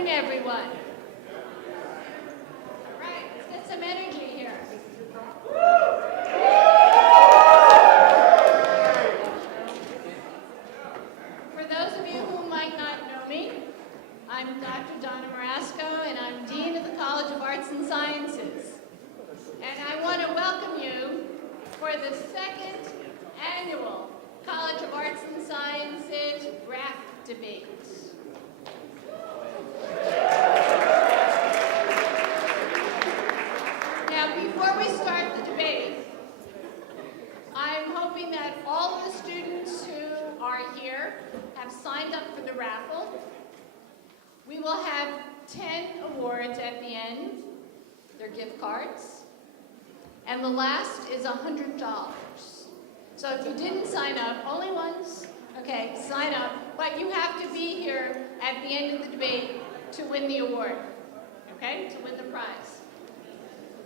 afternoon, everyone. All right, let's get some energy here. For those of you who might not know me, I'm Dr. Donna Marasco, and I'm Dean of the College of Arts and Sciences. And I want to welcome you for the second annual College of Arts and Sciences Raft Debate. Now, before we start the debate, I'm hoping that all of the students who are here have signed up for the raffle. We will have 10 awards at the end. They're gift cards. And the last is $100. So if you didn't sign up, only once, okay, sign up, but you have to be here at the end of the debate to win the award, okay, to win the prize.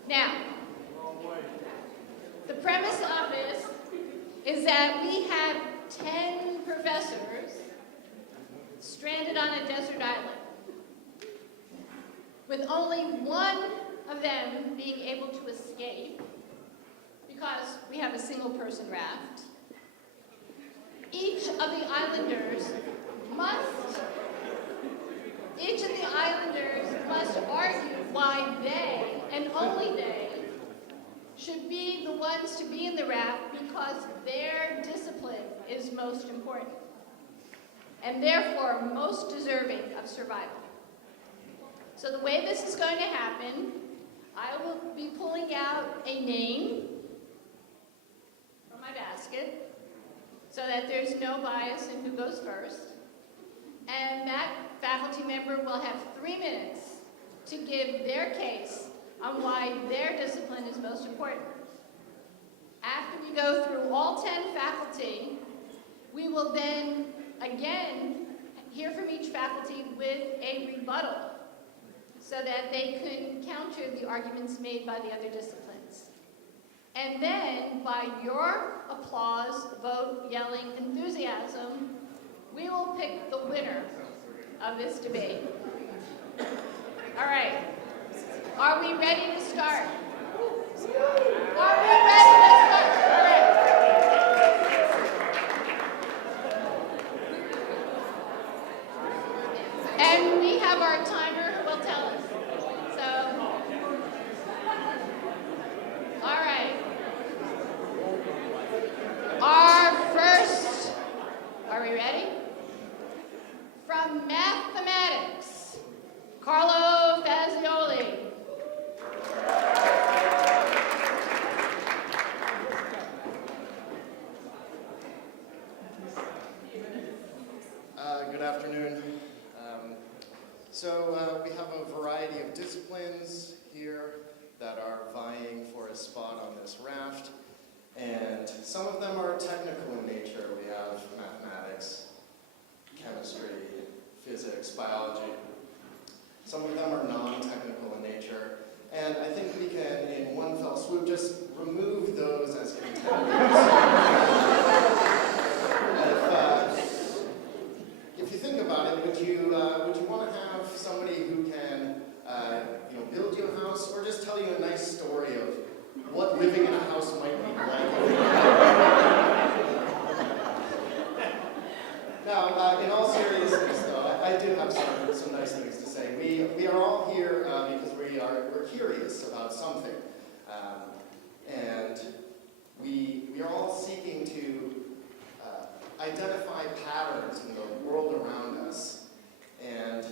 Now, the premise of this is that we have 10 professors stranded on a desert island, with only one of them being able to escape because we have a single-person raft. Each of the islanders must argue why they, and only they, should be the ones to be in the raft because their discipline is most important and therefore most deserving of survival. So the way this is going to happen, I will be pulling out a name from my basket so that there's no bias in who goes first. And that faculty member will have 3 minutes to give their case on why their discipline is most important. After we go through all 10 faculty, we will then again hear from each faculty with a rebuttal so that they can counter the arguments made by the other disciplines. And then, by your applause, vote, yelling, enthusiasm, we will pick the winner of this debate. All right. Are we ready to start? Are we ready to start? All right. And we have our timer who will tell us. So, all right. Our first, are we ready? From mathematics, Carlo Fazioli. Good afternoon. We have a variety of disciplines here that are vying for a spot on this raft, and some of them are technical in nature. We have mathematics, chemistry, physics, biology. Some of them are non-technical in nature, and I think we can, in one fell swoop, just remove those as contenders. If you think about it, would you want to have somebody who can build you a house, or just tell you a nice story of what living in a house might be like? Now, in all seriousness, though, I do have some nice things to say. We are all here because we're curious about something, and we are all seeking to identify patterns in the world around us. And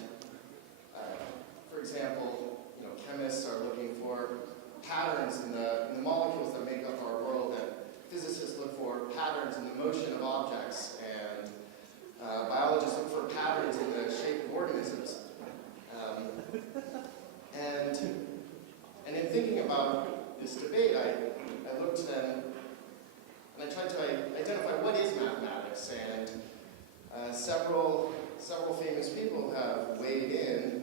for example, chemists are looking for patterns in the molecules that make up our world, and physicists look for patterns in the motion of objects, and biologists look for patterns in the shape of organisms. And in thinking about this debate, I looked then and I tried to identify what is mathematics, and several famous people have weighed in.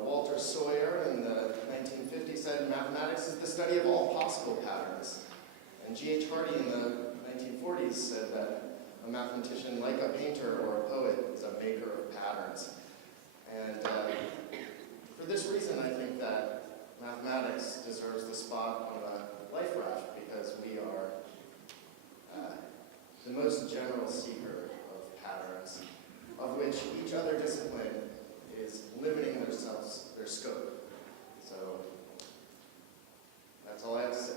Walter Sawyer in the 1950s said mathematics is the study of all possible patterns. And G.H. Hardy in the 1940s said that a mathematician, like a painter or a poet, is a maker of patterns. And for this reason, I think that mathematics deserves the spot on the life raft because we are the most general seeker of patterns, of which each other discipline is limiting their scope. So that's all I have to say.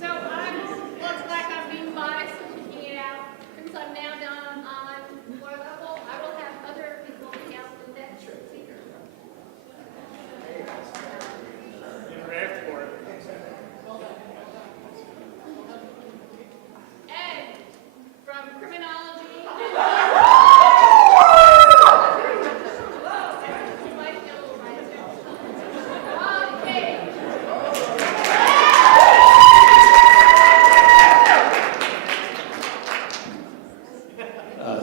So looks like I'm being biased and picking it out. Since I'm now down on floor level, I will have other people pick out the next seeker. Ed, from criminology. Okay.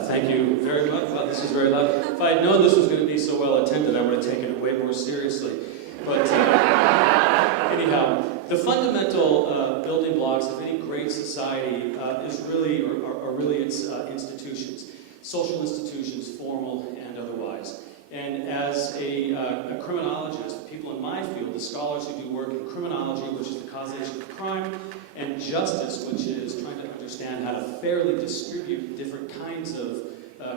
Thank you very much. Well, this is very loud. If I had known this was going to be so well attended, I would have taken it way more seriously. But anyhow, the fundamental building blocks of any great society is really, are really its institutions, social institutions, formal and otherwise. And as a criminologist, people in my field, the scholars who do work in criminology, which is the causation of crime, and justice, which is trying to understand how to fairly distribute different kinds of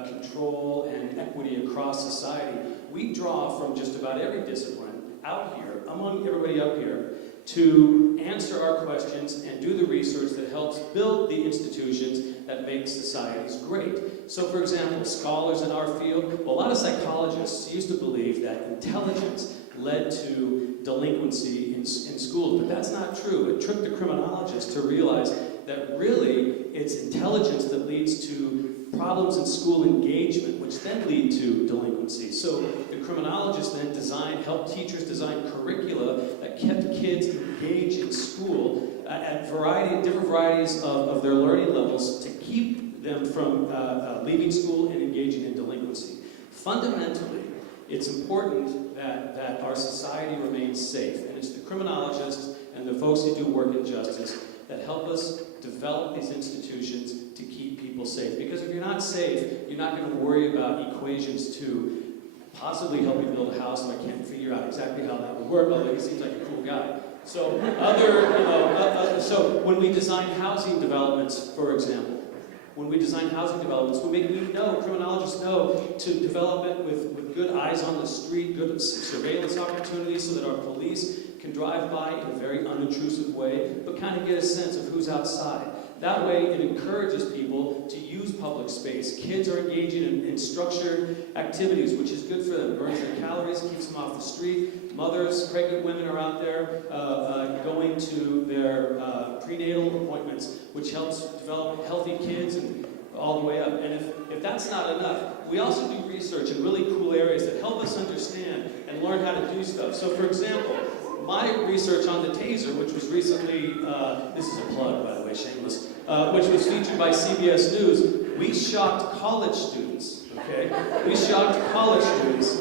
control and equity across society, we draw from just about every discipline out here, among everybody up here, to answer our questions and do the research that helps build the institutions that make societies great. So, for example, scholars in our field, well, a lot of psychologists used to believe that intelligence led to delinquency in schools, but that's not true. It took the criminologists to realize that really it's intelligence that leads to problems in school engagement, which then lead to delinquency. So the criminologists then helped teachers design curricula that kept kids engaged in school at different varieties of their learning levels to keep them from leaving school and engaging in delinquency. Fundamentally, it's important that our society remains safe, and it's the criminologists and the folks who do work in justice that help us develop these institutions to keep people safe. Because if you're not safe, you're not going to worry about equations to possibly help you build a house, and I can't figure out exactly how that would work, although he seems like a cool guy. So so when we design housing developments, for example, criminologists know to develop it with good eyes on the street, good surveillance opportunities so that our police can drive by in a very unintrusive way, but kind of get a sense of who's outside. That way, it encourages people to use public space. Kids are engaging in structured activities, which is good for them. It burns their calories, keeps them off the street. Mothers, pregnant women are out there going to their prenatal appointments, which helps develop healthy kids and all the way up. And if that's not enough, we also do research in really cool areas that help us understand and learn how to do stuff. So, for example, my research on the taser, which was recently, this is a plug, by the way, shameless, which was featured by CBS News, we shocked college students, okay? We shocked college students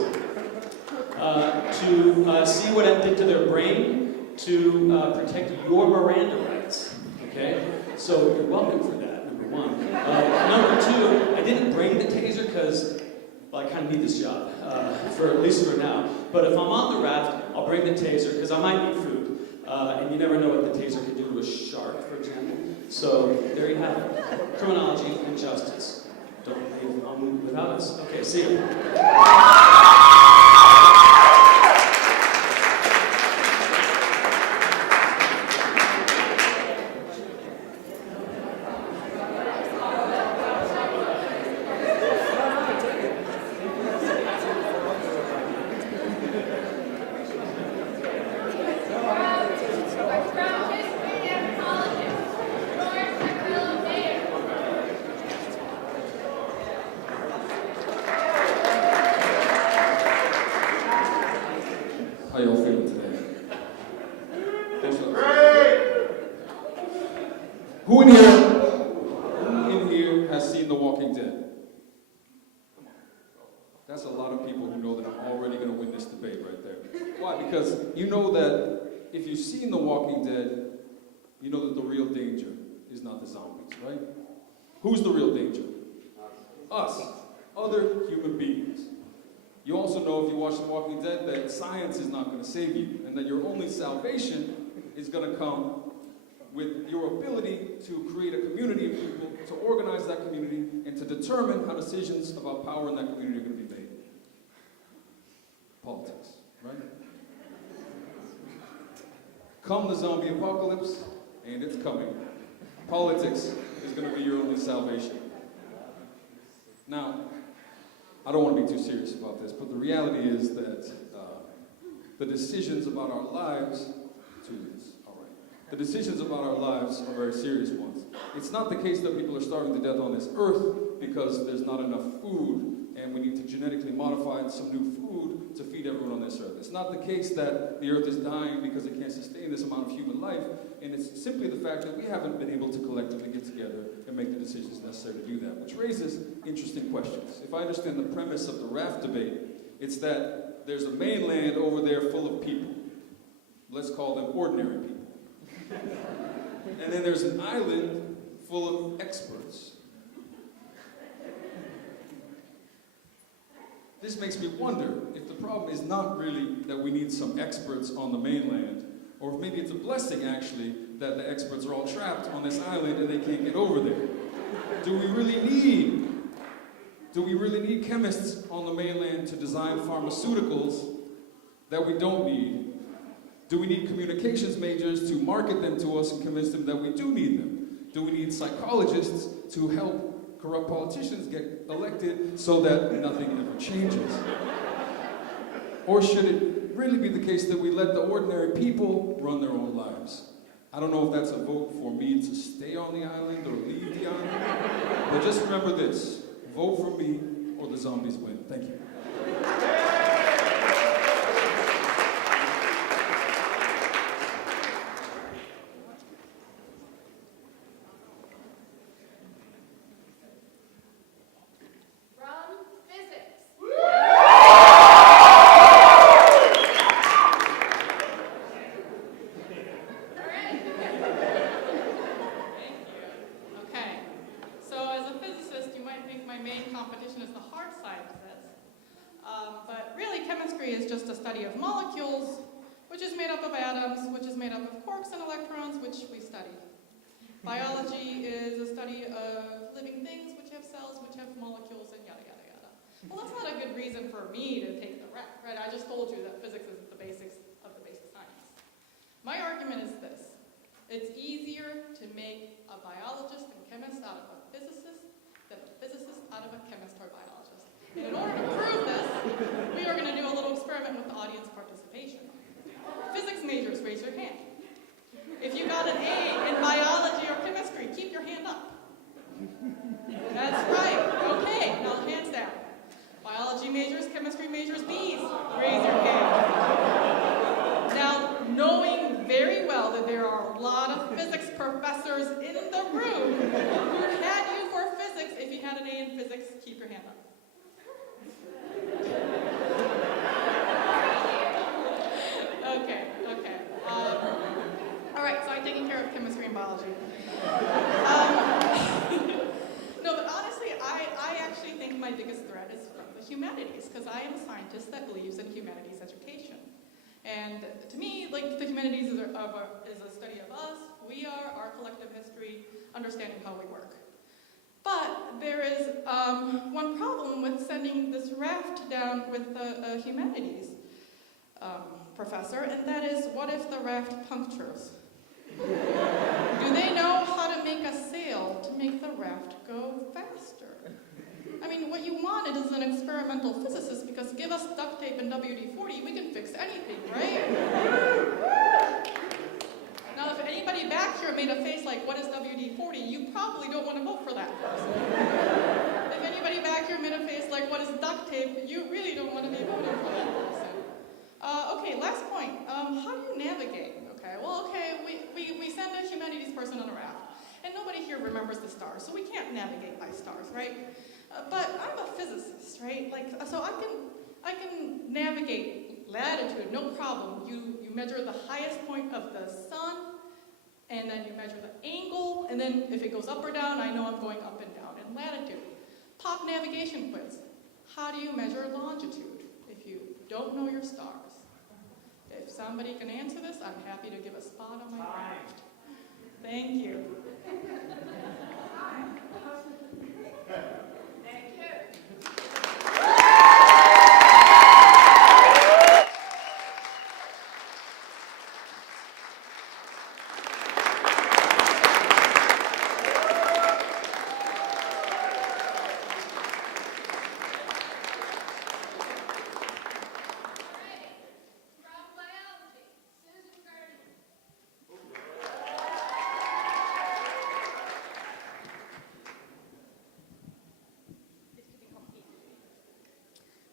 to see what it did to their brain to protect your Miranda rights, okay? So you're welcome for that, number one. Number two, I didn't bring the taser because, well, I kind of need this job, at least for now. But if I'm on the raft, I'll bring the taser because I might need food. And you never know what the taser can do to a shark, for example. So there you have it. Criminology and justice. Don't leave on without us. Okay, see you. How y'all feeling today? Who in here has seen The Walking Dead? That's a lot of people who know that I'm already going to win this debate right there. Why? Because you know that if you've seen The Walking Dead, you know that the real danger is not the zombies, right? Who's the real danger? Us, other human beings. You also know, if you watch The Walking Dead, that science is not going to save you, and that your only salvation is going to come with your ability to create a community of people, to organize that community, and to determine how decisions about power in that community are going to be made. Politics, right? Come the zombie apocalypse, and it's coming. Politics is going to be your only salvation. Now, I don't want to be too serious about this, but the reality is that the decisions about our lives, the decisions about our lives are very serious ones. It's not the case that people are starving to death on this earth because there's not enough food and we need to genetically modify some new food to feed everyone on this earth. It's not the case that the earth is dying because it can't sustain this amount of human life, and it's simply the fact that we haven't been able to collectively get together and make the decisions necessary to do that, which raises interesting questions. If I understand the premise of the Raft debate, it's that there's a mainland over there full of people. Let's call them ordinary people. And then there's an island full of experts. This makes me wonder if the problem is not really that we need some experts on the mainland, or if maybe it's a blessing, actually, that the experts are all trapped on this island and they can't get over there. Do we really need chemists on the mainland to design pharmaceuticals that we don't need? Do we need communications majors to market them to us and convince them that we do need them? Do we need psychologists to help corrupt politicians get elected so that nothing ever changes? Or should it really be the case that we let the ordinary people run their own lives? I don't know if that's a vote for me to stay on the island or leave the island, but just remember this: vote for me or the zombies win. Thank you. Biology is a study of living things which have cells, which have molecules, and yada, yada, yada. Well, that's not a good reason for me to take the Raft, right? I just told you that physics is the basics of the basic science. My argument is this: it's easier to make a biologist and chemist out of a physicist than a physicist out of a chemist or biologist. And in order to prove this, we are going to do a little experiment with audience participation. Physics majors, raise your hand. If you got an A in biology or chemistry, keep your hand up. That's right. Okay, now hands down. Biology majors, chemistry majors, B's, raise your hand. Now, knowing very well that there are a lot of physics professors in the room who had you for physics, if you had an A in physics, keep your hand up. Okay. All right, so I'm taking care of chemistry and biology. No, but honestly, I actually think my biggest threat is from the humanities, because I am a scientist that believes in humanities education. And to me, like, the humanities is a study of us, we are, our collective history, understanding how we work. But there is one problem with sending this Raft down with the humanities professor, and that is, what if the Raft punctures? Do they know how to make a sail to make the Raft go faster? I mean, what you wanted is an experimental physicist, because give us duct tape and WD-40, we can fix anything, right? Now, if anybody back here made a face like, what is WD-40, you probably don't want to vote for that person. If anybody back here made a face like, what is duct tape, you really don't want to be voting for that person. Okay, last point. How do you navigate? We send a humanities person on a Raft, and nobody here remembers the stars, so we can't navigate by stars, right? But I'm a physicist, right? So I can navigate latitude, no problem. You measure the highest point of the sun, And then you measure the angle, and then if it goes up or down, I know I'm going up and down in latitude. Pop navigation quiz. How do you measure longitude if you don't know your stars? If somebody can answer this, I'm happy to give a spot on my raft. Thank you. Thank you. From biology, Susan Gardner.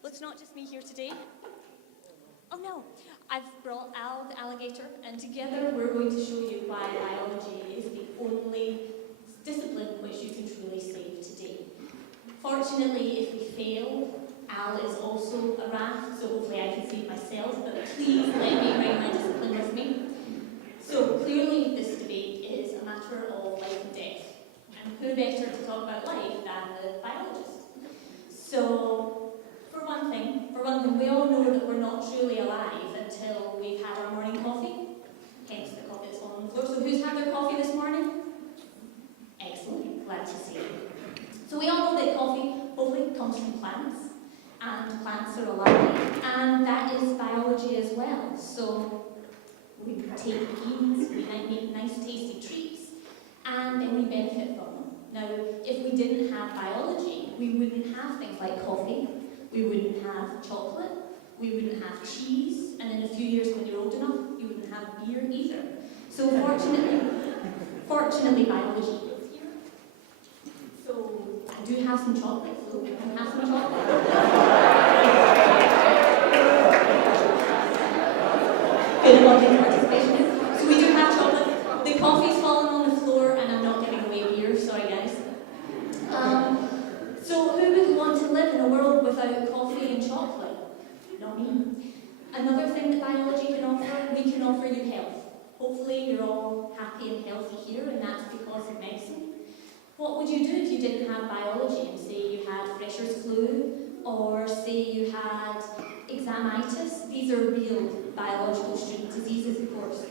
Well, it's not just me here today. Oh no, I've brought Al the alligator, and together we're going to show you why biology is the only discipline which you can truly save today. Fortunately, if we fail, Al is also a raft, so hopefully I can save myself, but please let me bring my discipline with me. So clearly this debate is a matter of life and death, and who better to talk about life than the biologist? So, for one thing, we all know that we're not truly alive until we've had our morning coffee, hence the coffee that's fallen on the floor. So who's had their coffee this morning? Excellent, glad to see you. So we all know that coffee hopefully comes from plants, and plants are alive, and that is biology as well. So we take beans, we make nice tasty treats, and then we benefit from them. Now, if we didn't have biology, we wouldn't have things like coffee, we wouldn't have chocolate, we wouldn't have cheese, and in a few years when you're old enough, you wouldn't have beer either. So fortunately biology is here. So I do have some chocolate, so we can have some chocolate. Good audience participation. So we do have chocolate. The coffee's fallen on the floor, and I'm not giving away beer, sorry guys. So who would want to live in a world without coffee and chocolate? Not me. Another thing that biology can offer, we can offer you health. Hopefully you're all happy and healthy here, and that's because of medicine. What would you do if you didn't have biology, and say you had Fresher's flu, or say you had examitis? These are real biological student diseases, of course.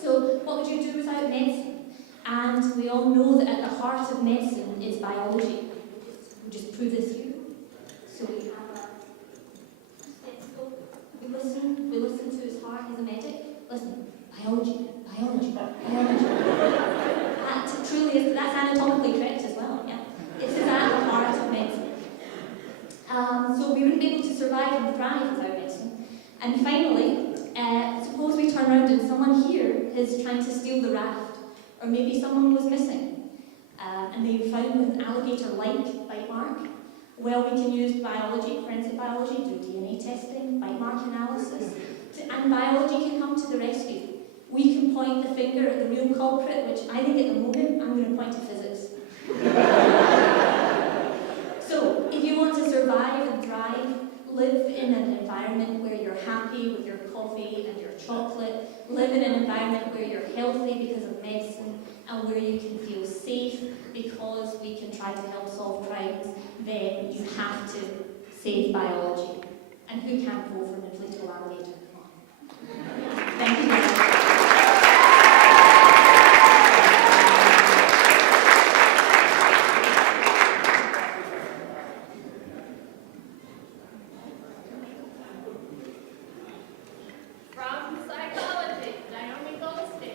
So what would you do without medicine? And we all know that at the heart of medicine is biology. We'll just prove this here. So we have a stethoscope. We listen to his heart. He's a medic. Listen, biology. That truly is, that's anatomically correct as well, yeah. It is at the heart of medicine. So we wouldn't be able to survive and thrive without medicine. And finally, suppose we turn around and someone here is trying to steal the raft, or maybe someone was missing. And they found an alligator-like bite mark. Well, we can use biology, forensic biology, do DNA testing, bite mark analysis, and biology can come to the rescue. We can point the finger at the real culprit, which I think at the moment I'm going to point to physics. So, if you want to survive and thrive, live in an environment where you're happy with your coffee and your chocolate, live in an environment where you're healthy because of medicine, and where you can feel safe because we can try to help solve crimes, then you have to save biology. And who can't vote for an inflatable alligator? Thank you very much. From psychology, Naomi Goldstein.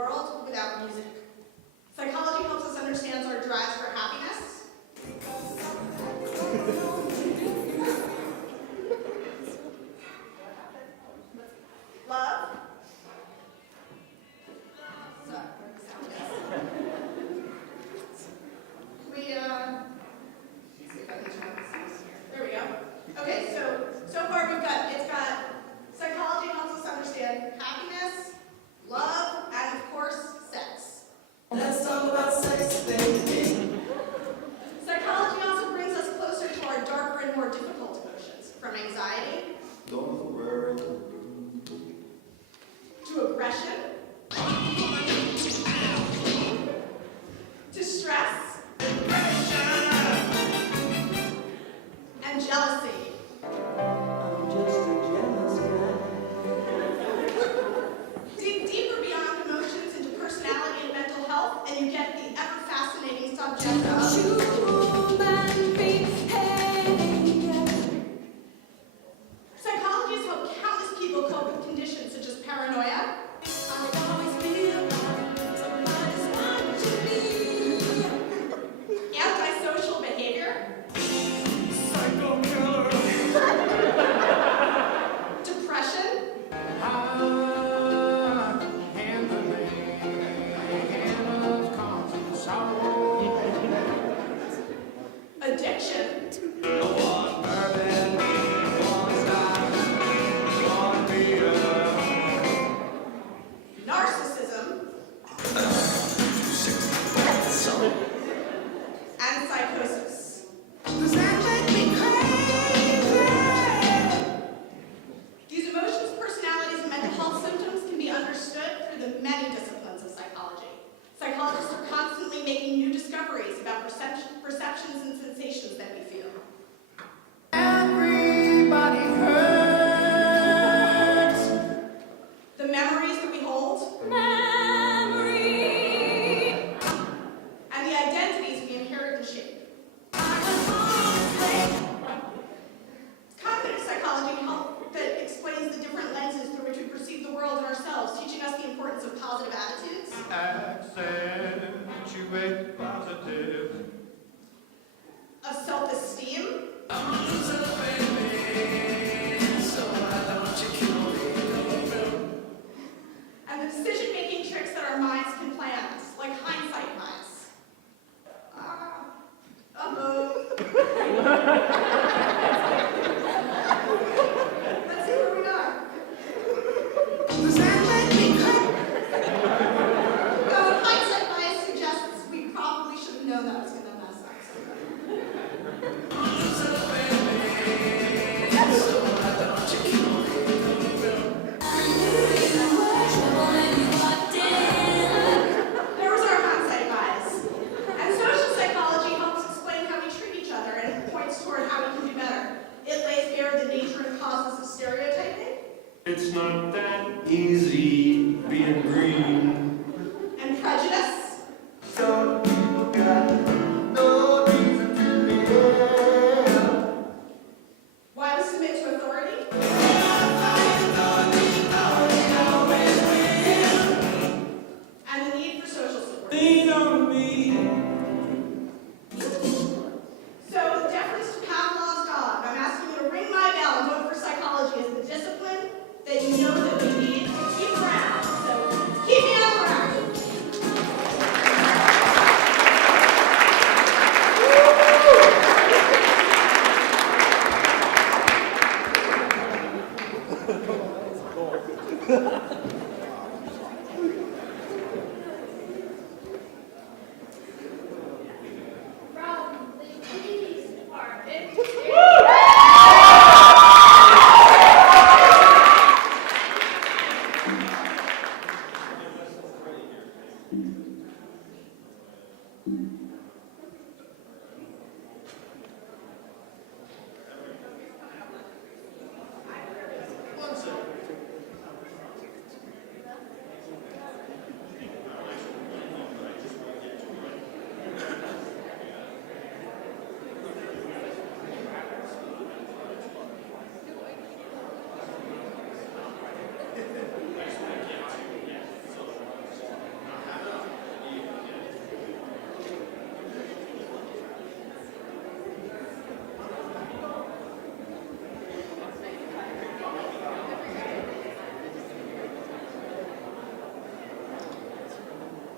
world without music. Psychology helps us understand our drives for happiness. Love. Sorry, we, see if I can turn this. There we go. Okay, so far it's got psychology helps us understand happiness, love, and of course, sex. Let's talk about sex, baby. Psychology also brings us closer to our darker and more difficult emotions, from anxiety Don't worry. to aggression to stress and jealousy. I'm just a jealous guy. Dig deeper beyond emotions into personality and mental health, and you get the ever-fascinating subject of psychology has helped countless people cope with conditions such as paranoia, antisocial behavior, depression, addiction, narcissism, and psychosis. These emotions, personalities, and mental health symptoms can be understood through the many disciplines of psychology. Psychologists are constantly making new discoveries about perceptions and sensations that we feel. Everybody hurts. The memories that we hold, and the identities we inherit and shape. Cognitive psychology that explains the different lenses through which we perceive the world and ourselves, teaching us the importance of positive attitudes, Accentuate positive. of self-esteem, and the decision-making tricks that our minds can play on us, like hindsight bias. Let's see where we are. Hindsight bias suggests we probably should have known that was going to mess up. There was our hindsight bias. And social psychology helps explain how we treat each other, and it points toward how we can do better. It lays bare the nature and causes of stereotyping It's not that easy being green. and prejudice, Some people got no reason to live. why we submit to authority, and the need for social support. Lean on me. So, with deference to Pavlov's dog, I'm asking you to ring my bell and vote for psychology as the discipline that you know that we need to keep around. So, keep me on track. From the police department.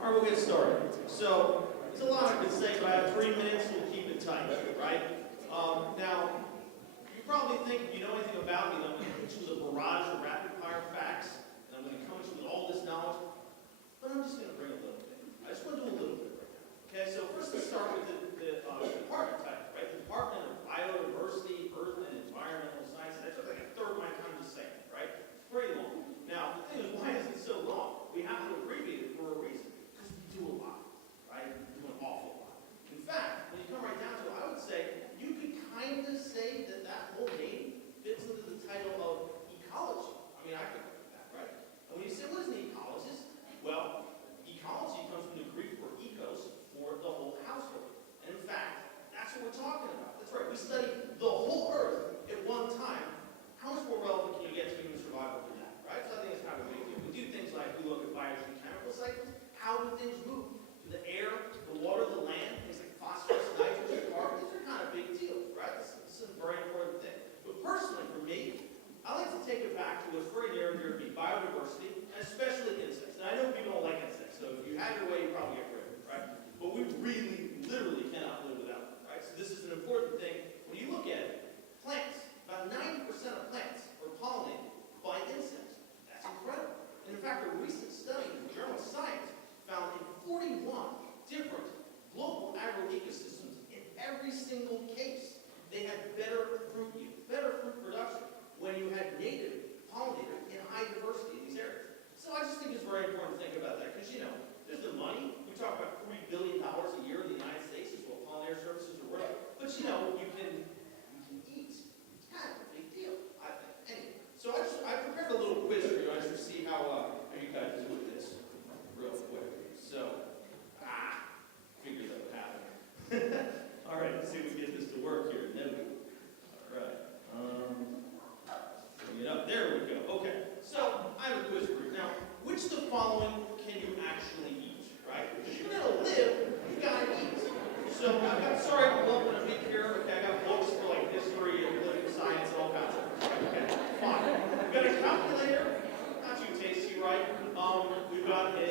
All right, we'll get started. So, there's a lot I could say, but I have 3 minutes, we'll keep it tight, right? Now, you probably think if you know anything about me, that I'm going to hit you with a barrage of rapid-fire facts, and I'm going to come at you with all this knowledge, but I'm just going to bring a little bit. I just want to do a little bit right now. Okay, so first let's start with the department title, right? The Department of Biodiversity, Earth and Environmental Sciences. That took like a third of my time just saying it, right? It's pretty long. Now, the thing is, why is it so long? We have to abbreviate it for a reason. Because we do a lot, right? We do an awful lot. In fact, when you come right down to it, I would say you could kind of say that that whole name fits into the title of ecology. I mean, I could do that, right? And when you say, what is an ecologist? Well, ecology comes from the Greek word ecos, for the whole household. And in fact, that's what we're talking about. That's right. We study the whole Earth at one time. How much more relevant can you get to human survival than that, right? So I think it's kind of a big deal. We do things like we look at biogeochemical cycles. How do things move? The air, the water, the land, things like phosphorus, nitrogen, carbon. These are kind of big deals, right? This is a very important thing. But personally, for me, I like to take it back to what's very near and dear to me, biodiversity, and especially insects. Now, I know people don't like insects, so if you had your way, you'd probably get rid of it, right? But we really, literally cannot live without them, right? So this is an important thing. When you look at it, plants, about 90% of plants are pollinated by insects. That's incredible. And in fact, a recent study in the journal Science found in 41 different global agroecosystems, in every single case, they had better fruit yield, better fruit production when you had native pollinators in high diversity in these areas. So I just think it's very important to think about that because, you know, there's the money. We talk about $3 billion a year in the United States is what pollinator services are worth. But, you know, you can eat. It's kind of a big deal, I think. Anyway, so I prepared a little quiz for you. I just to see how you guys do with this real quick. So, figured that would happen. All right, let's see if we can get this to work here. No. All right. Bring it up. There we go. Okay. So, I have a quiz for you. Now, which of the following can you actually eat, right? Because you're going to live, you got to eat. So, I've got, sorry, I'm lumping a bit here. Okay, I got books for like history and political science and all kinds of stuff. Okay, fine. We've got a calculator. Not too tasty, right? We've got a,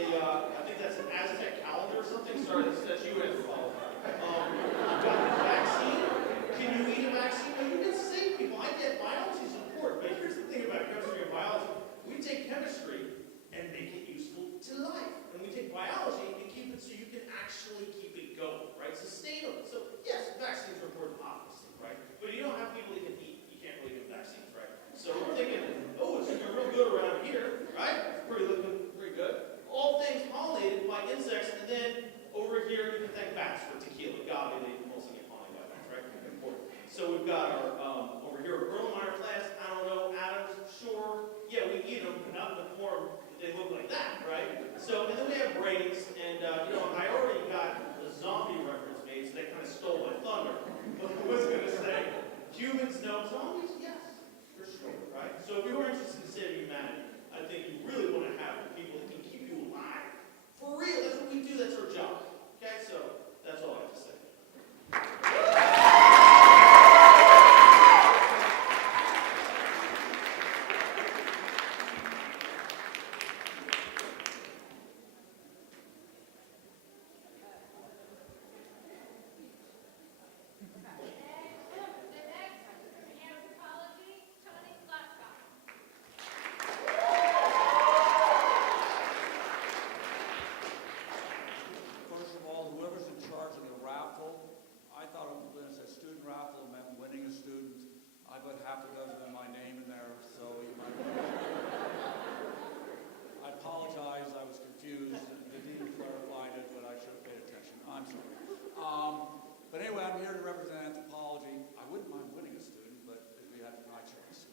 I think that's an Aztec calendar or something. Sorry, that's you have to follow. We've got a vaccine. Can you eat a vaccine? Well, you can save people. I get biology is important, but here's the thing about chemistry and biology. We take chemistry and make it useful to life. And we take biology and keep it so you can actually keep it going, right? Sustainable. So, yes, vaccines are important, obviously, right? But you don't have people that can eat. You can't really give vaccines, right? So we're thinking, oh, it's looking real good around here, right? It's looking pretty good. All things pollinated by insects, and then over here you can thank bats for tequila. God, they mostly get pollinated by bats, right? Important. So we've got our, over here, Erlenmeyer plants. I don't know, atoms, sure. Yeah, we eat them, but not in the form that they look like that, right? So, and then we have brains, and, you know, I already got a zombie reference made, so they kind of stole my thunder. But I was going to say, humans know zombies? Yes, for sure, right? So if you're interested in saving humanity, I think you really want to have people that can keep you alive. For real, that's what we do, that's our job. Okay, so that's all I have to say. First of all, whoever's in charge of the raffle, I thought when it said student raffle, it meant winning a student. I put half a dozen of my name in there, so you might. I apologize, I was confused. The dean clarified it, but I should have paid attention. I'm sorry. But anyway, I'm here to represent anthropology. I wouldn't mind winning a student, but if we had my choice.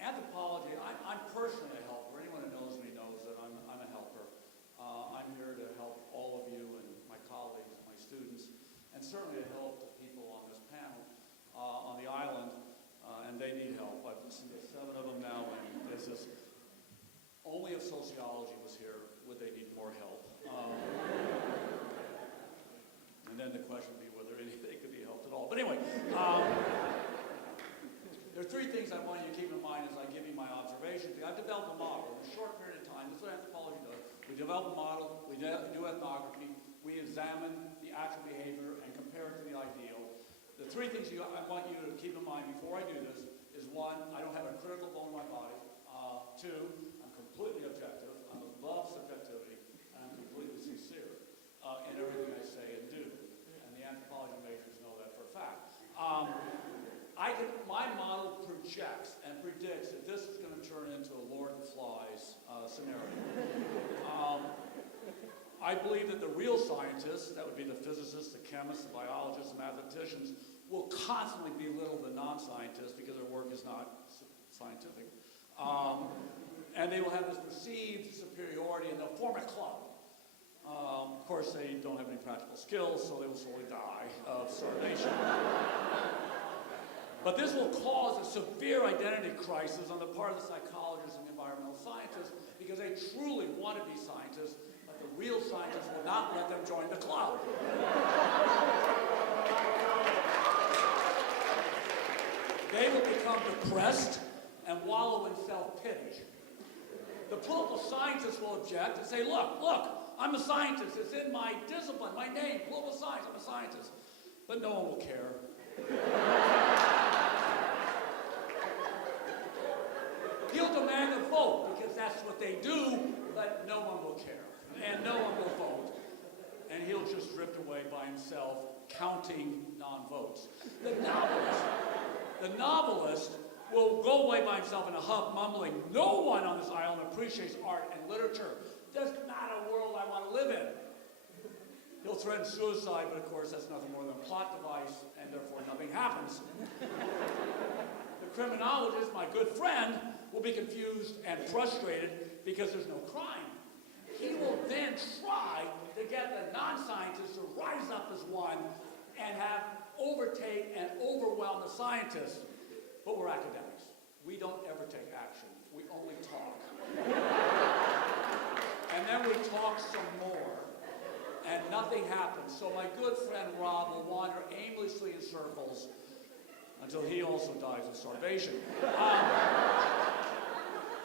Anthropology, I'm personally a helper. Anyone who knows me knows that I'm a helper. I'm here to help all of you and my colleagues, my students, and certainly to help the people on this panel on the island, and they need help. I've listened to 7 of them now, and this is only if sociology was here would they need more help. And then the question would be whether anything could be helped at all. But anyway, there are 3 things I want you to keep in mind as I give you my observations. I've developed a model in a short period of time. This is what anthropology does. We develop a model, we do ethnography, we examine the actual behavior and compare it to the ideal. The three things I want you to keep in mind before I do this is one, I don't have a critical bone in my body. Two, I'm completely objective. I love subjectivity, and I'm completely sincere in everything I say and do. And the anthropology majors know that for a fact. My model projects and predicts that this is going to turn into a Lord of the Flies scenario. I believe that the real scientists, that would be the physicists, the chemists, the biologists, the mathematicians, will constantly belittle the non-scientists because their work is not scientific. And they will have this perceived superiority and they'll form a club. Of course, they don't have any practical skills, so they will slowly die of starvation. But this will cause a severe identity crisis on the part of the psychologists and the environmental scientists because they truly want to be scientists, but the real scientists will not let them join the club. They will become depressed and wallow in self-pity. The political scientists will object and say, look, I'm a scientist. It's in my discipline, my name, political science, I'm a scientist. But no one will care. He'll demand a vote because that's what they do, but no one will care. And no one will vote. And he'll just drift away by himself, counting non-votes. The novelist will go away by himself in a huff, mumbling, no one on this island appreciates art and literature. That's not a world I want to live in. He'll threaten suicide, but of course that's nothing more than a plot device, and therefore nothing happens. The criminologist, my good friend, will be confused and frustrated because there's no crime. He will then try to get the non-scientists to rise up as one and have overtake and overwhelm the scientists. But we're academics. We don't ever take action. We only talk. And then we talk some more. And nothing happens. So my good friend Rob will wander aimlessly in circles until he also dies of starvation.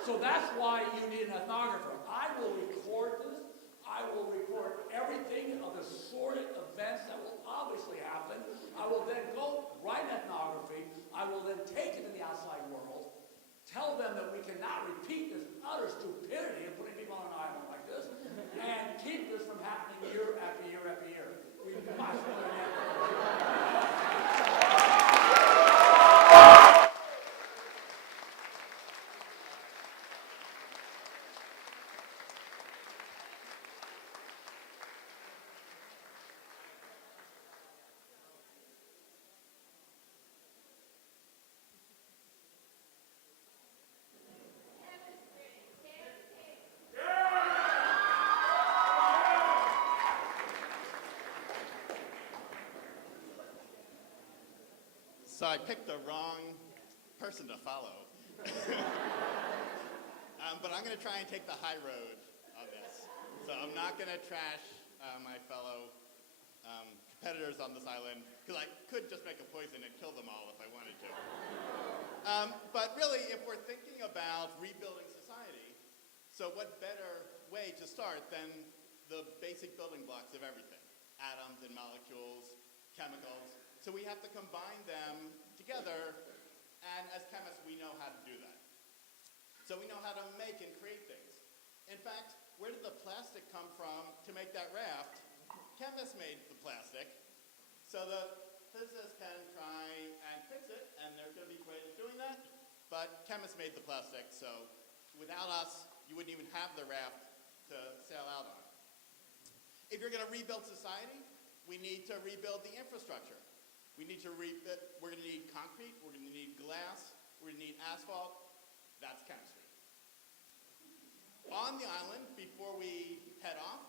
So that's why you need an ethnographer. I will record this. I will record everything of the sordid events that will obviously happen. I will then go write an ethnography. I will then take it to the outside world, tell them that we cannot repeat this utter stupidity of putting people on an island like this, and keep this from happening year after year after year. We must put an end to it. So I picked the wrong person to follow. But I'm going to try and take the high road on this. So I'm not going to trash my fellow competitors on this island, because I could just make a poison and kill them all if I wanted to. But really, if we're thinking about rebuilding society, so what better way to start than the basic building blocks of everything? Atoms and molecules, chemicals. So we have to combine them together, and as chemists, we know how to do that. So we know how to make and create things. In fact, where did the plastic come from to make that raft? Chemists made the plastic. So the physicists can try and fix it, and there's going to be ways of doing that, but chemists made the plastic, so without us, you wouldn't even have the raft to sail out on. If you're going to rebuild society, we need to rebuild the infrastructure. We're going to need concrete, we're going to need glass, we're going to need asphalt. That's chemistry. On the island, before we head off,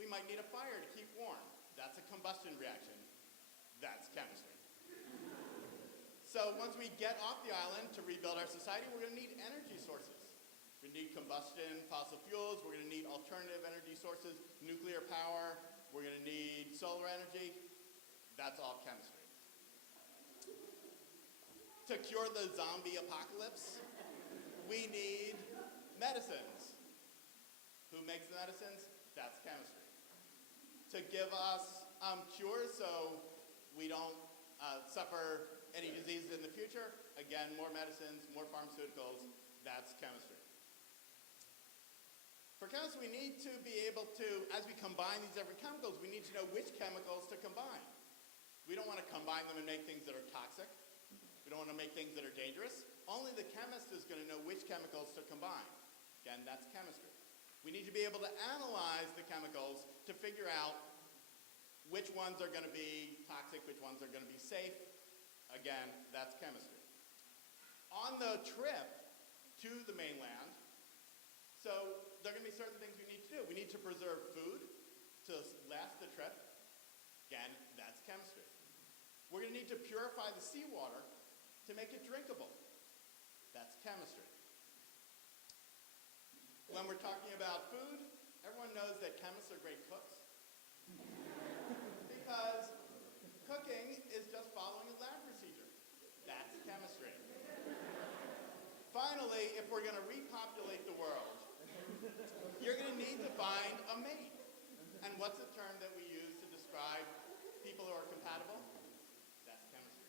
we might need a fire to keep warm. That's a combustion reaction. That's chemistry. So once we get off the island to rebuild our society, we're going to need energy sources. We're going to need combustion, fossil fuels, we're going to need alternative energy sources, nuclear power, we're going to need solar energy. That's all chemistry. To cure the zombie apocalypse, we need medicines. Who makes the medicines? That's chemistry. To give us cures so we don't suffer any diseases in the future, again, more medicines, more pharmaceuticals, that's chemistry. For chemists, we need to be able to, as we combine these different chemicals, we need to know which chemicals to combine. We don't want to combine them and make things that are toxic. We don't want to make things that are dangerous. Only the chemist is going to know which chemicals to combine. Again, that's chemistry. We need to be able to analyze the chemicals to figure out which ones are going to be toxic, which ones are going to be safe. Again, that's chemistry. On the trip to the mainland, so there are going to be certain things we need to do. We need to preserve food to last the trip. Again, that's chemistry. We're going to need to purify the seawater to make it drinkable. That's chemistry. When we're talking about food, everyone knows that chemists are great cooks. Because cooking is just following a lab procedure. That's chemistry. Finally, if we're going to repopulate the world, you're going to need to find a mate. And what's the term that we use to describe people who are compatible? That's chemistry.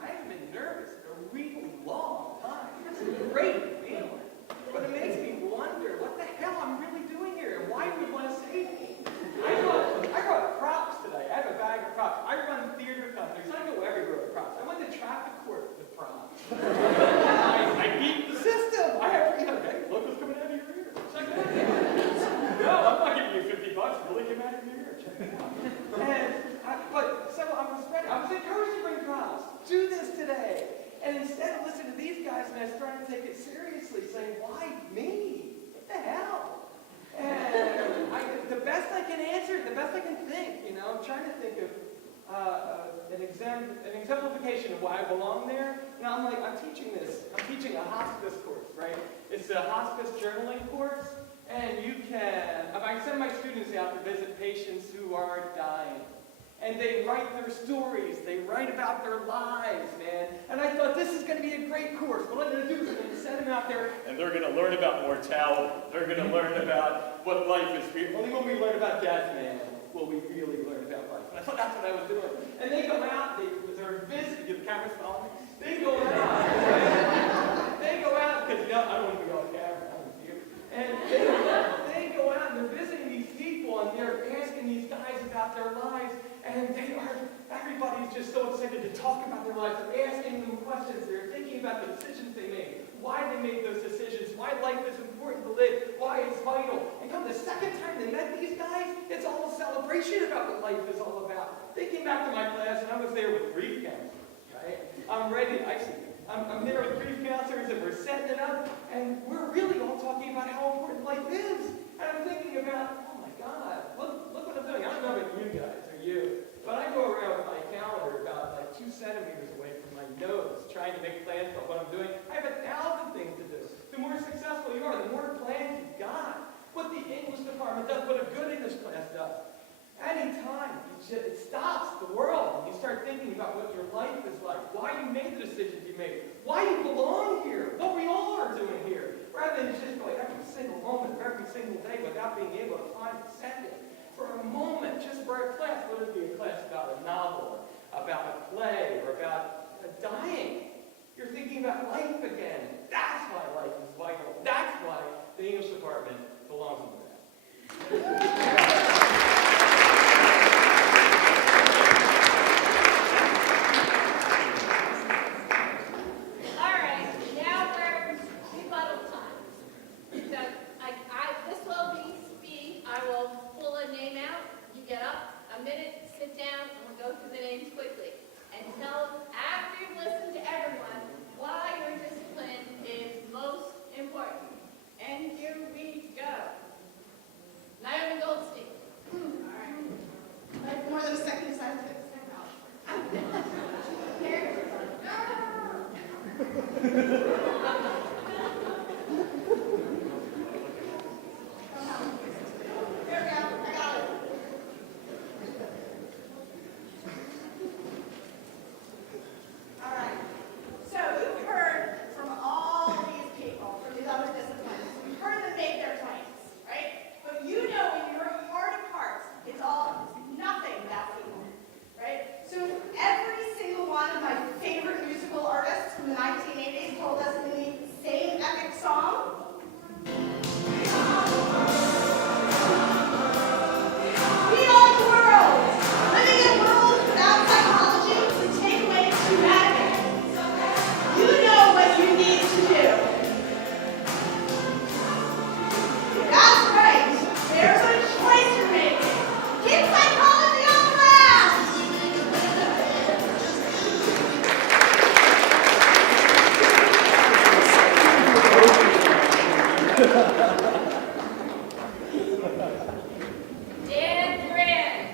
I haven't been nervous in a really long time. That's a great feeling. But it makes me wonder what the hell I'm really doing here and why we want to save me. I brought props today. I have a bag of props. I run theater companies. I go everywhere with props. I went to traffic court with props. I beat the system. I have, hey, look what's coming out of your ear. Check it out. No, I'm not giving you $50. Really came out of your ear. Check it out. So I was ready. I was encouraged to bring props. Do this today. And instead of listening to these guys, and I started to take it seriously, saying, why me? What the hell? And the best I can answer, the best I can think, I'm trying to think of an exemplification of why I belong there. And I'm teaching a hospice course, right? It's a hospice journaling course. And I send my students out to visit patients who are dying. And they write their stories. They write about their lives, man. And I thought, this is going to be a great course. What I'm going to do is I'm going to send them out there, and they're going to learn about mortality. They're going to learn about what life is. Only when we learn about death, man, will we really learn about life. And I thought that's what I was doing. And they go out, they're visiting, the camera's following me. They go out, because, I don't want to be on camera. I don't see you. And they go out, and they're visiting these people, and they're asking these guys about their lives. And everybody's just so excited to talk about their lives. They're asking them questions. They're thinking about the decisions they made, why they made those decisions, why life is important to live, why it's vital. And come the second time they met these guys, it's all a celebration about what life is all about. They came back to my class, and I was there with grief counselors, right? I'm there with grief counselors, and we're setting it up, and we're really all talking about how important life is. And I'm thinking about, oh my God, look what I'm doing. I don't know about you guys. But I go around with my calendar about 2 centimeters away from my nose, trying to make plans about what I'm doing. I have 1,000 things to do. The more successful you are, the more plans you've got. What the English department does, what a good English class does. Anytime it stops the world, and you start thinking about what your life is like, why you made the decisions you made, why you belong here, what we all are doing here, rather than just going every single moment of every single day without being able to find a second. For a moment, just for a class, whether it be a class about a novel, about a play, or about dying, you're thinking about life again. That's why life is vital. That's why the English department belongs in the best. All right, now All right. So you've heard from all these people, from these other disciplines. You've heard them make their claims, right? But you know in your heart of hearts, it's all nothing that people, right? So every single one of my favorite musical artists from the 1980s told us in the same epic song, we are the world. Living in a world without psychology would take away its humanity. You know what you need to do. That's right. There's a choice you're making. Keep psychology on the ground. Dan Grant.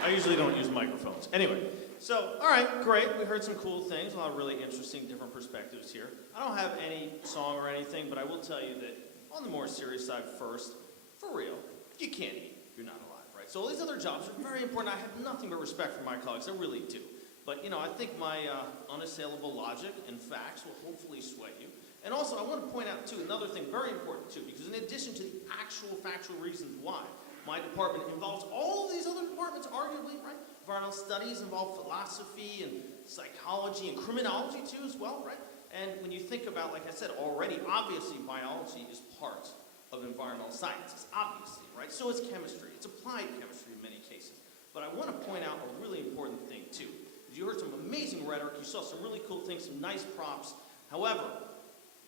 I usually don't use microphones. Anyway, so, all right, great. We heard some cool things, a lot of really interesting different perspectives here. I don't have any song or anything, but I will tell you that on the more serious side first, for real, you can't eat if you're not alive, right? So all these other jobs are very important. I have nothing but respect for my colleagues. I really do. But, you know, I think my unassailable logic and facts will hopefully sway you. And also, I want to point out, too, another thing very important, too, because in addition to the actual factual reasons why my department involves all of these other departments, arguably, right? Environmental studies involve philosophy and psychology and criminology, too, as well, right? And when you think about, like I said already, obviously biology is part of environmental sciences, obviously, right? So is chemistry. It's applied chemistry in many cases. But I want to point out a really important thing, too. You heard some amazing rhetoric. You saw some really cool things, some nice props. However,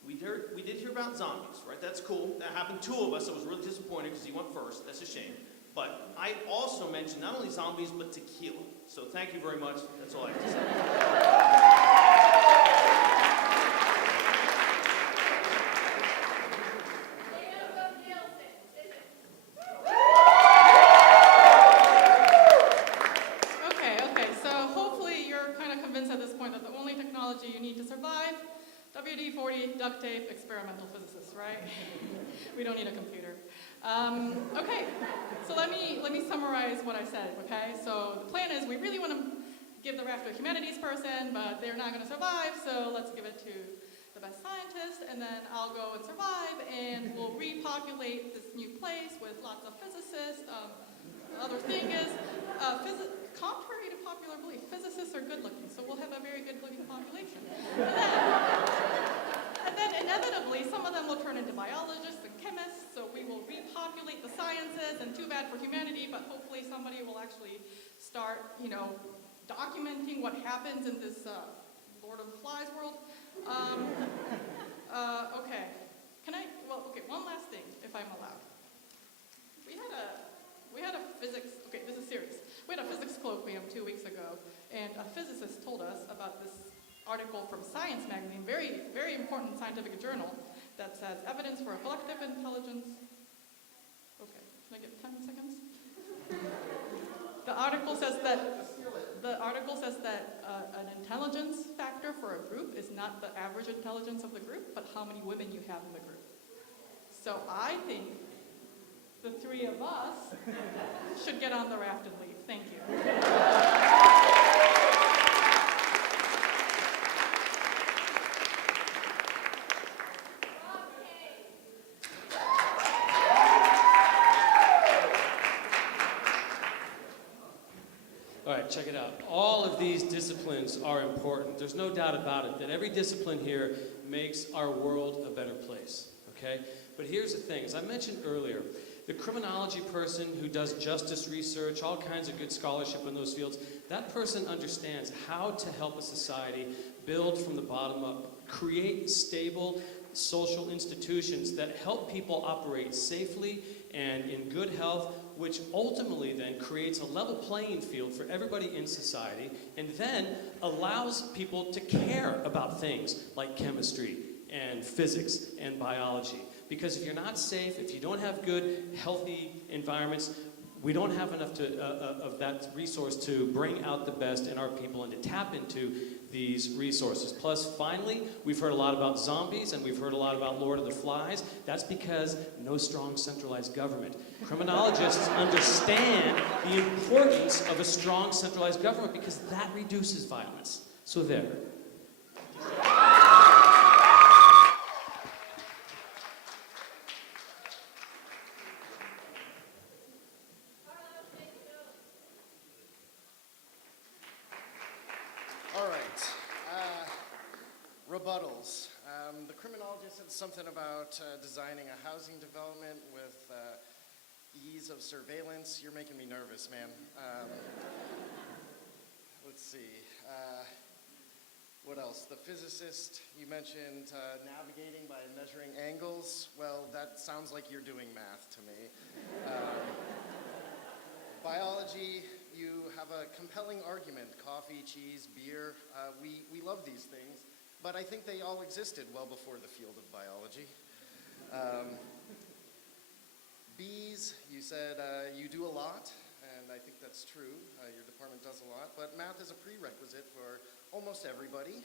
we did hear about zombies, right? That's cool. That happened to 2 of us. I was really disappointed because he went first. That's a shame. But I also mentioned not only zombies, but tequila. So thank you very much. That's all I have to say. Okay, so hopefully you're kind of convinced at this point that the only technology you need to survive, WD-40, duct tape, experimental physicists, right? We don't need a computer. Okay, so let me summarize what I said, okay? So the plan is we really want to give the Raft to a humanities person, but they're not going to survive, so let's give it to the best scientist, and then I'll go and survive, and we'll repopulate this new place with lots of physicists. The other thing is, contrary to popular belief, physicists are good-looking, so we'll have a very good-looking population. And then inevitably, some of them will turn into biologists and chemists, so we will repopulate the sciences, and too bad for humanity, but hopefully somebody will actually start, you know, documenting what happens in this Lord of the Flies world. Okay. Okay, one last thing, if I'm allowed. We had a physics, okay, this is serious. We had a physics colloquium 2 weeks ago, and a physicist told us about this article from Science magazine, very, very important scientific journal, that says evidence for a collective intelligence. Okay, can I get 10 seconds? The article says that an intelligence factor for a group is not the average intelligence of the group, but how many women you have in the group. So I think the 3 of us should get on the raft and leave. Thank you. All right, check it out. All of these disciplines are important. There's no doubt about it that every discipline here makes our world a better place, okay? But here's the thing, as I mentioned earlier, the criminology person who does justice research, all kinds of good scholarship in those fields, that person understands how to help a society build from the bottom up, create stable social institutions that help people operate safely and in good health, which ultimately then creates a level playing field for everybody in society, and then allows people to care about things like chemistry and physics and biology. Because if you're not safe, if you don't have good, healthy environments, we don't have enough of that resource to bring out the best in our people and to tap into these resources. Plus, finally, we've heard a lot about zombies and we've heard a lot about Lord of the Flies. That's because no strong centralized government. Criminologists understand the importance of a strong centralized government because that reduces violence. So there. All right. Rebuttals. The criminologist said something about designing a housing development with ease of surveillance. You're making me nervous, man. Let's see. What else? The physicist, you mentioned navigating by measuring angles. Well, that sounds like you're doing math to me. Biology, you have a compelling argument. Coffee, cheese, beer, we love these things, but I think they all existed well before the field of biology. Bees, you said you do a lot, and I think that's true. Your department does a lot, but math is a prerequisite for almost everybody.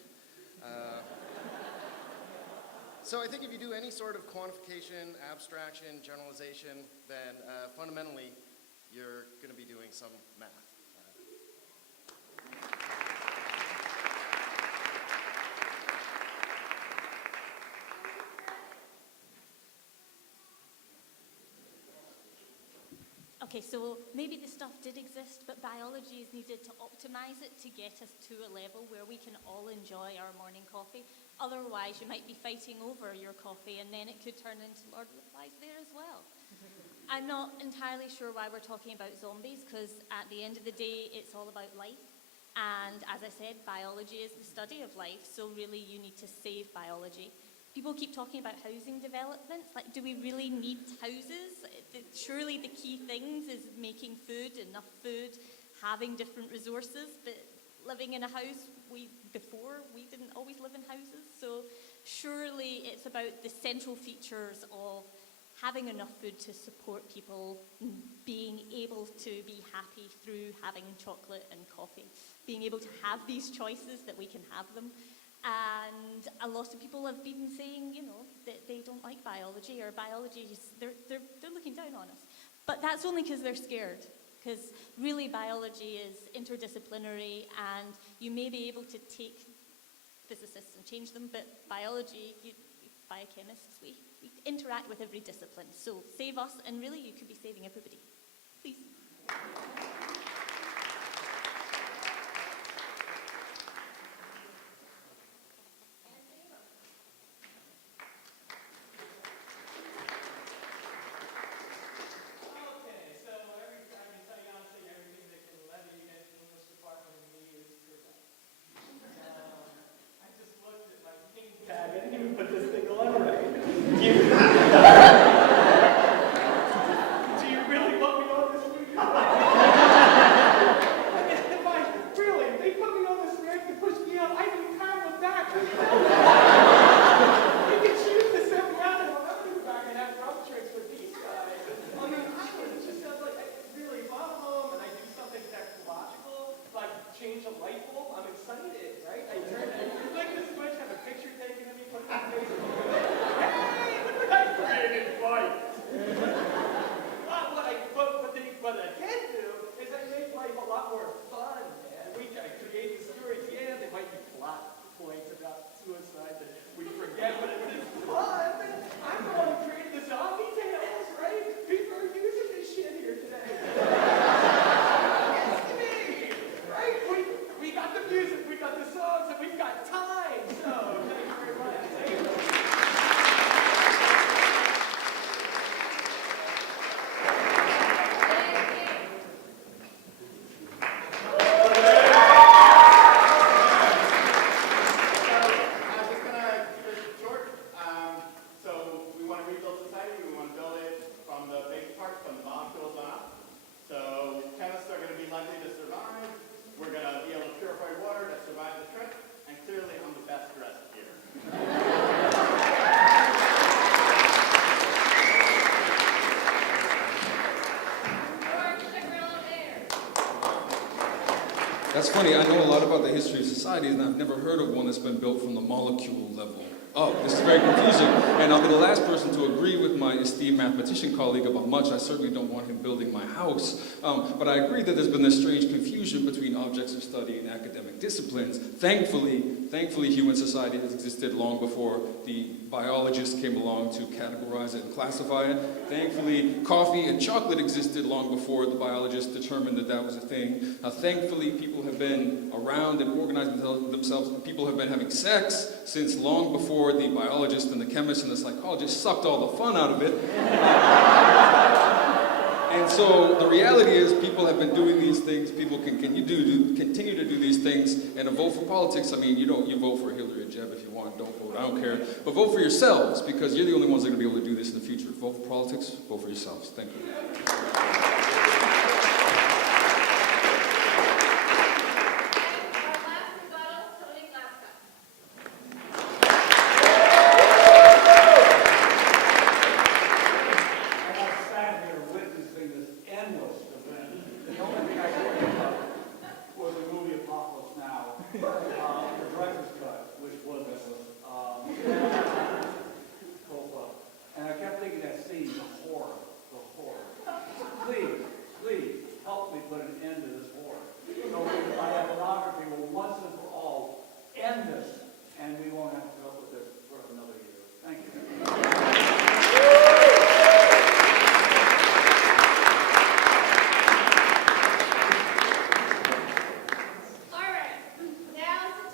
So I think if you do any sort of quantification, abstraction, generalization, then fundamentally you're going to be doing some math. Okay, so maybe the stuff did exist, but biology is needed to optimize it to get us to a level where we can all enjoy our morning coffee. Otherwise, you might be fighting over your coffee, and then it could turn into Lord of the Flies there as well. I'm not entirely sure why we're talking about zombies, because at the end of the day, it's all about life. And as I said, biology is the study of life, so really you need to save biology. People keep talking about housing developments. Like, do we really need houses? Surely the key things is making food, enough food, having different resources, but living in a house, before we didn't always live in houses. So surely it's about the central features of having enough food to support people, being able to be happy through having chocolate and coffee, being able to have these choices that we can have them. And a lot of people have been saying, that they don't like biology, or biology is, they're looking down on us. But that's only because they're scared. Because really biology is interdisciplinary, and you may be able to take physicists and change them, but biology, biochemists, we interact with every discipline. So save us, and really you could be saving everybody. Please. Put this thing on right. Do you really want me on this week? If they put me on this rank to push me out, I can pound them back. You can choose to send me out, and I'll never go back and have rough tricks with these guys. I mean, it just sounds like really, if I'm home and I do something technological, like change a light bulb, I'm excited, right? I click the switch, have a picture taken of me, put it on Facebook. Hey, look what I created, right? What I can do is I make life a lot more fun, man. We can create the stories. Yeah, there might be plot points about suicide that we forget, but it's fun. I'm the one who created the zombie tales, right? People are using this shit here today. It's me, right? We got the music, we got the songs, and we've got time. So thank you very much. Chemists are going to be likely to survive. We're going to be able to purify water to survive the trip, and It's funny, I know a lot about the history of societies, and I've never heard of one that's been built from the molecule level up. This is very confusing, and I'll be the last person to agree with my esteemed mathematician colleague about much. I certainly don't want him building my house, but I agree that there's been this strange confusion between objects of study and academic disciplines. Thankfully, human society has existed long before the biologists came along to categorize it and classify it. Thankfully, coffee and chocolate existed long before the biologists determined that that was a thing. Thankfully, people have been around and organizing themselves. People have been having sex since long before the biologists and the chemists and the psychologists sucked all the fun out of it. And so the reality is people have been doing these things, people can continue to do these things, and a vote for politics, I mean, you vote for Hillary or Jeb if you want, don't vote, I don't care. But vote for yourselves, because you're the only ones that are going to be able to do this in the future. Vote for politics, vote for yourselves. Thank you. And I kept thinking that scene, the horror. Please, help me put an end to this horror. So by ethnography will once and for all end this, and we won't have to deal with this for another year. Thank you. All right, now's the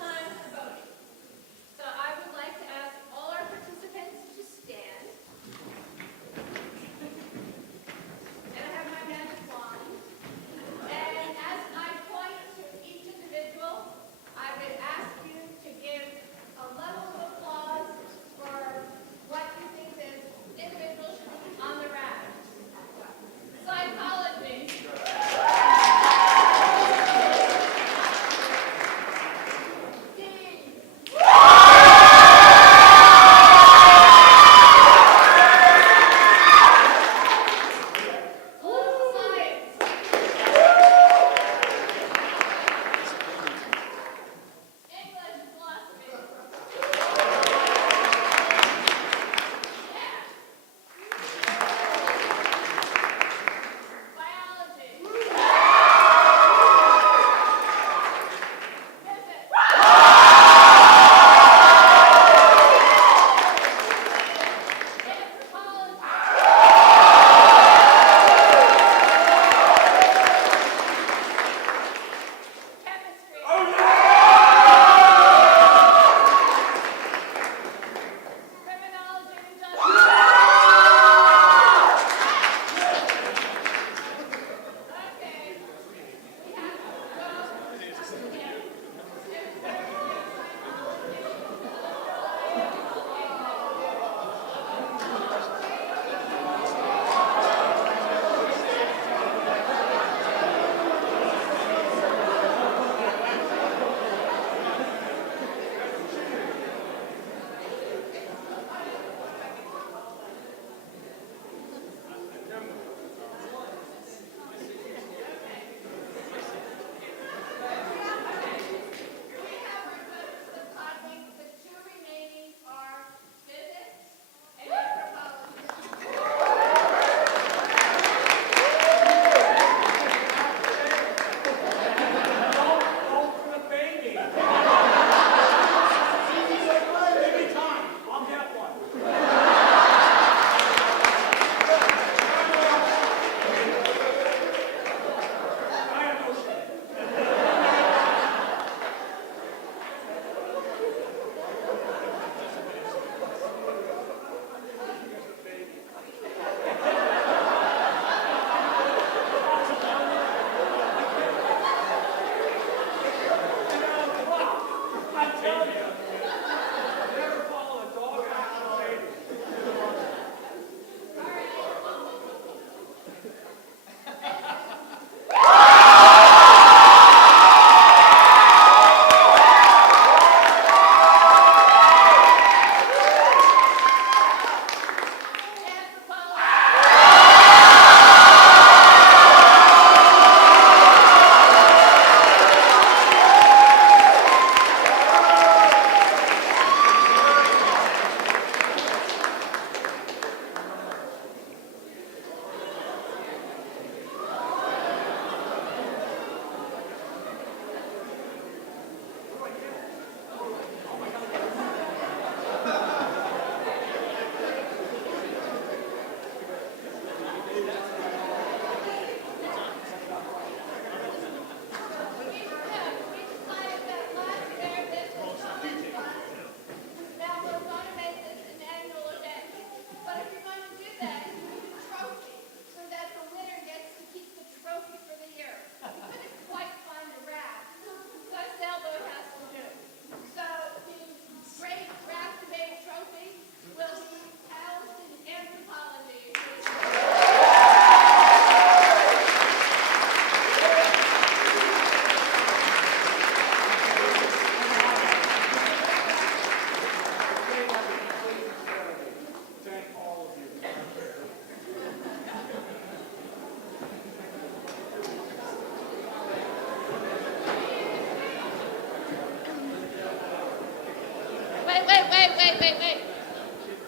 Wait.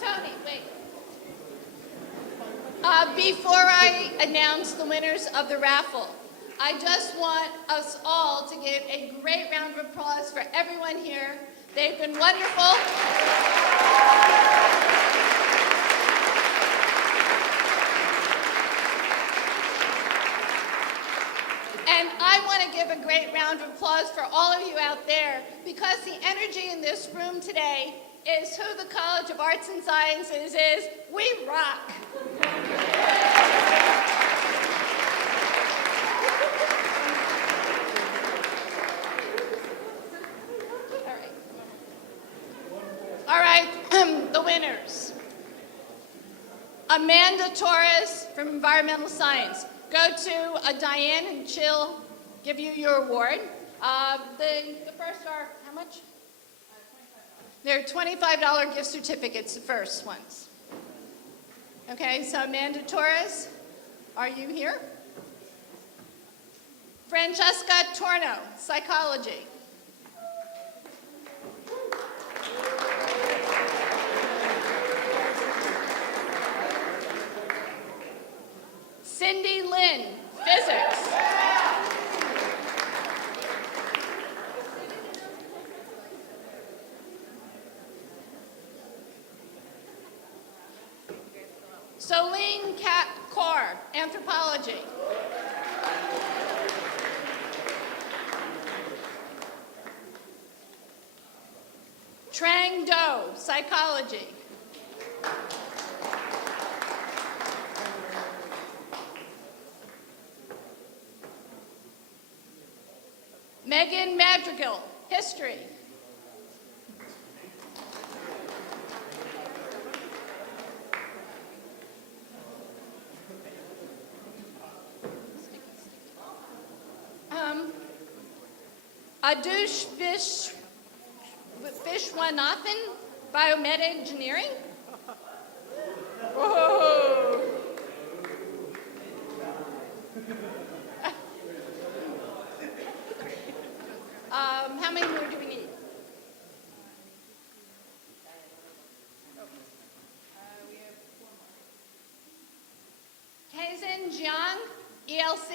Tony, wait. Before I announce the winners of the raffle, I just want us all to give a great round of applause for everyone here. They've been wonderful. And I want to give a great round of applause for all of you out there, because the energy in this room today is who the College of Arts and Sciences is. We rock. All right, the winners. Amanda Torres from Environmental Science. Go to Diane and she'll give you your award. The first are, how much? They're $25 gift certificates, the first ones. Okay, so Amanda Torres, are you here? Francesca Torno, psychology. Cindy Lynn, physics. Solene Kaur, anthropology. Trang Do, psychology. Megan Madrigal, history. Adush Vishwanathan, biomed engineering. Whoa. How many more do we need? We have 4 more. Kaizen Jiang, ELC.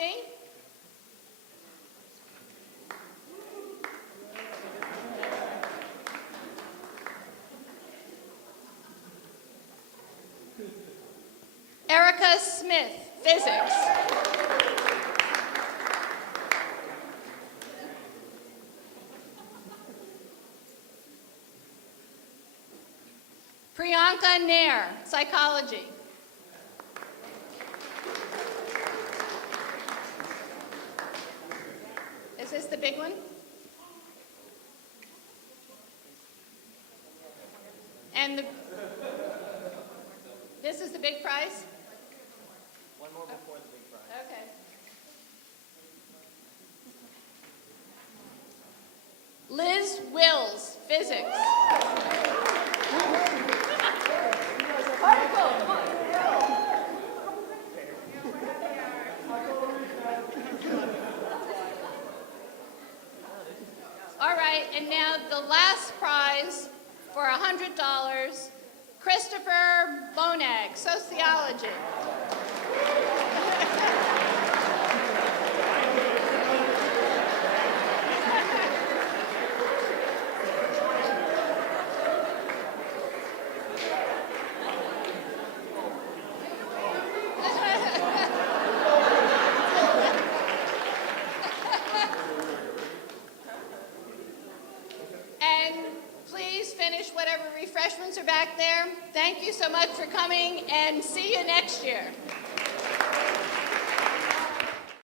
Erica Smith, physics. Priyanka Nair, psychology. Is this the big one? And this is the big prize? One more before the big prize. Okay. Liz Wills, physics. All right, and now the last prize for $100, Christopher Bonag, sociology. And please finish whatever refreshments are back there. Thank you so much for coming, and see you next year.